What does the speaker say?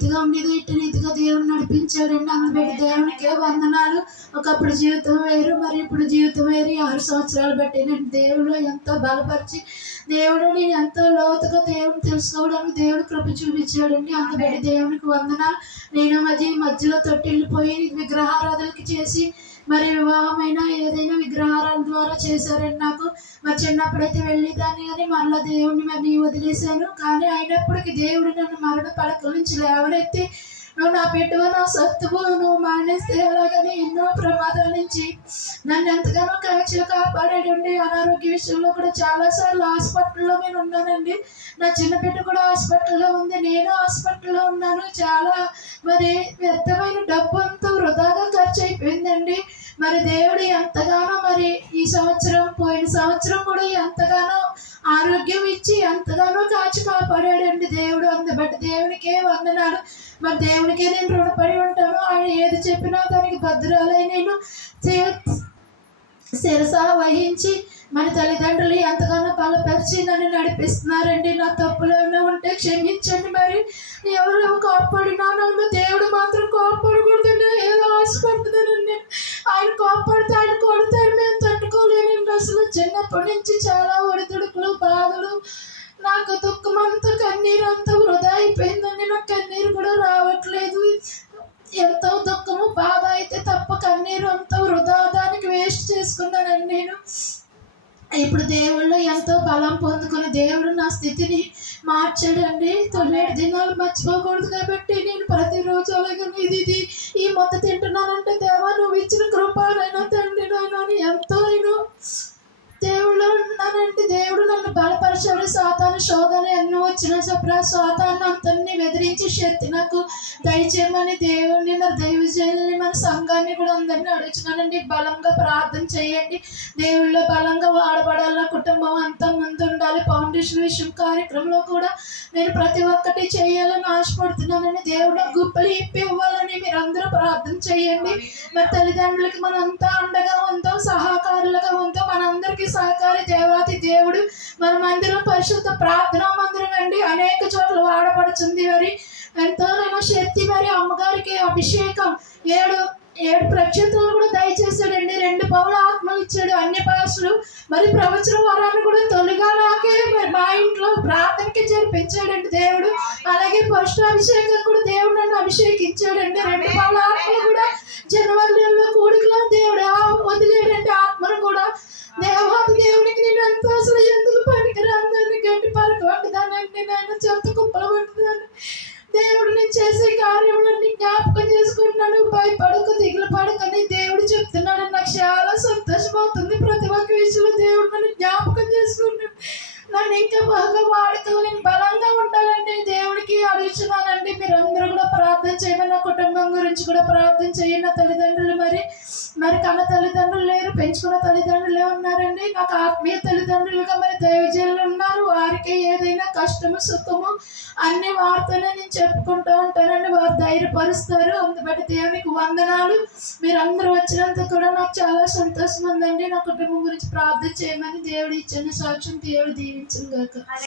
రీతిగా ఉండేది ఇటు రీతిగా దేవుడు నడిపించాడండి. అందుబట్టి దేవునికే వందనాలు. ఒకప్పుడు జీవితం వేరు, మరి ఇప్పుడు జీవితం వేరు. 6 సంవత్సరాలు బట్టి నేను దేవుడు ఎంతో బలపరిచి దేవుడు నేను ఎంతో లోతుగా దేవుని తెలుసుకోవడానికి దేవుడు కృప చూపించాడండి. అందుబట్టి దేవునికి వందనాలు. నేను మధ్యలో తొట్టిల్లిపోయి విగ్రహారాధనకి చేసి మరి వివాహమైన ఏదైనా విగ్రహారాధన ద్వారా చేశారండి నాకు. మరి చిన్నప్పుడైతే వెళ్ళేదాన్ని కానీ మరలా దేవుడిని మరి వదిలేశాను. కానీ అయినప్పటికీ దేవుడు నన్ను మరణ పడకల నుంచి లేవనెత్తి నువ్వు నా బిడ్డవు, నా సత్తువు, నువ్వు మానేస్తే అలాగని ఎన్నో ప్రమాదాల నుంచి నన్ను ఎంతగానో కాపాడాడండి. అనారోగ్య విషయంలో కూడా చాలాసార్లు హాస్పిటల్లో నేను ఉన్నానండి. నా చిన్న బిడ్డ కూడా హాస్పిటల్లో ఉంది, నేను హాస్పిటల్లో ఉన్నాను. చాలా మరి వ్యర్థమైన డబ్బు అంతా వృధాగా ఖర్చు అయిపోయిందండి. మరి దేవుడు ఎంతగానో మరి ఈ సంవత్సరం పోయిన సంవత్సరం కూడా ఎంతగానో ఆరోగ్యం ఇచ్చి ఎంతగానో కాపాడాడండి దేవుడు. అందుబట్టి దేవునికే వందనాలు. మరి దేవునికే నేను రుణపడి ఉంటాను. ఆయన ఏది చెప్పినా దానికి భద్రాలై నేను శిరస వహించి మన తల్లిదండ్రులు ఎంతగానో బలపరిచి నన్ను నడిపిస్తున్నారండి. నా తప్పులు ఏమైనా ఉంటే క్షమించండి. మరి ఎవరు కోప్పడినా నన్ను దేవుడు మాత్రం కోప్పడకూడదండి. ఏదో ఆశపడుతున్నానండి. ఆయన కోప్పడితే ఆయన కొడతారు, మేము తట్టుకోలేనండి. అసలు చిన్నప్పటి నుంచి చాలా ఒడిదుడుకులు, బాధలు, నాకు దుఃఖం అంతా, కన్నీరు అంతా వృధా అయిపోయిందండి. నాకు కన్నీరు కూడా రావట్లేదు. ఎంతో దుఃఖము, బాధ అయితే తప్ప కన్నీరు అంతా వృధా, దానికి వేస్ట్ చేసుకున్నానండి నేను. ఇప్పుడు దేవుళ్ళు ఎంతో బలం పొందుకుని దేవుడు నా స్థితిని మార్చాడండి. 9 దినాలు మర్చిపోకూడదు కాబట్టి నేను ప్రతిరోజు అలాగే ఇది ఈ మొత్త తింటున్నానంటే దేవా నువ్వు ఇచ్చిన కృపనైనా తండ్రి నాయన ఎంతో నేను దేవుళ్ళు ఉన్నానండి. దేవుడు నన్ను బలపరిచాడు. సాతాను శోధన ఎన్నో వచ్చినా చెప్పరా సాతాను అంతన్ని ఎదిరించి శక్తి నాకు దయచేయమని దేవుడిని, మరి దైవజనుల్ని, మన సంఘాన్ని కూడా అందరినీ అడుగుతున్నానండి. బలంగా ప్రార్థన చేయండి. దేవుళ్ళో బలంగా వాడబడాల, కుటుంబం అంతా ముందు ఉండాలి. ఫౌండేషన్ విషయం కార్యక్రమంలో కూడా నేను ప్రతి ఒక్కటి చేయాలని ఆశపడుతున్నానని, దేవుడు గుప్పలు ఇప్పి ఇవ్వాలని మీరు అందరూ ప్రార్థన చేయండి. మరి తల్లిదండ్రులకి మనంతా అండగా ఉందాం, సహకారులుగా ఉందాం. మనందరికీ సహకారి దేవాతి దేవుడు. మన మందిరం పరిశుద్ధ ప్రార్థనా మందిరం అండి. అనేక చోట్ల వాడబడుతుంది. మరి ఎంతోనైనా శక్తి. మరి అమ్మగారికి అభిషేకం 7 ప్రక్షేత్రాలు కూడా దయచేశాడండి. 2 పౌల ఆత్మలు ఇచ్చాడు, అన్ని భాషలు. మరి ప్రవచన వరాన్ని కూడా తొలిగా నాకే మా ఇంట్లో ప్రార్థనకి జరిపించాడండి దేవుడు. అలాగే పరుషాభిషేకం కూడా దేవుడు నన్ను అభిషేకించాడండి. 2 పౌల ఆత్మలు కూడా జనవరిలో కూడికలో దేవుడు వదిలేడండి ఆత్మను కూడా. దేవాది దేవునికి నేను ఎంతో అసలు ఎందుకు పనికిరాందాన్ని, గట్టి పరకు వంటిదాన్ని, నేను చెత్త కుప్పలు వంటిదాన్ని. దేవుడు నేను చేసే కార్యములన్నీ జ్ఞాపకం చేసుకుంటున్నాను. భయపడకు, దిగులు పడకని దేవుడు చెప్తున్నాడు. నాకు చాలా సంతోషం అవుతుంది. ప్రతి ఒక్క విషయంలో దేవుడు నన్ను జ్ఞాపకం చేసుకుంటున్నాడు. నన్ను ఇంకా బాగా వాడుకోవాలని, బలంగా ఉండాలండి. దేవుడికి అడుగుతున్నానండి. మీరు అందరూ కూడా ప్రార్థన చేయమని, నా కుటుంబం గురించి కూడా ప్రార్థన చేయండి. నా తల్లిదండ్రులు మరి కన్న తల్లిదండ్రులు లేరు, పెంచుకున్న తల్లిదండ్రులే ఉన్నారండి. నాకు ఆత్మీయ తల్లిదండ్రులుగా మరి దైవజనులు ఉన్నారు. వారికి ఏదైనా కష్టము, సుఖము అన్ని వారితోనే నేను చెప్పుకుంటూ ఉంటానండి. వారు ధైర్యపరుస్తారు. అందుబట్టి దేవునికి వందనాలు. మీరందరూ వచ్చినందుకు కూడా నాకు చాలా సంతోషం ఉందండి. నా కుటుంబం గురించి ప్రార్థన చేయమని దేవుడు ఇచ్చిన సాక్ష్యం దేవుడు దీవించును గాక.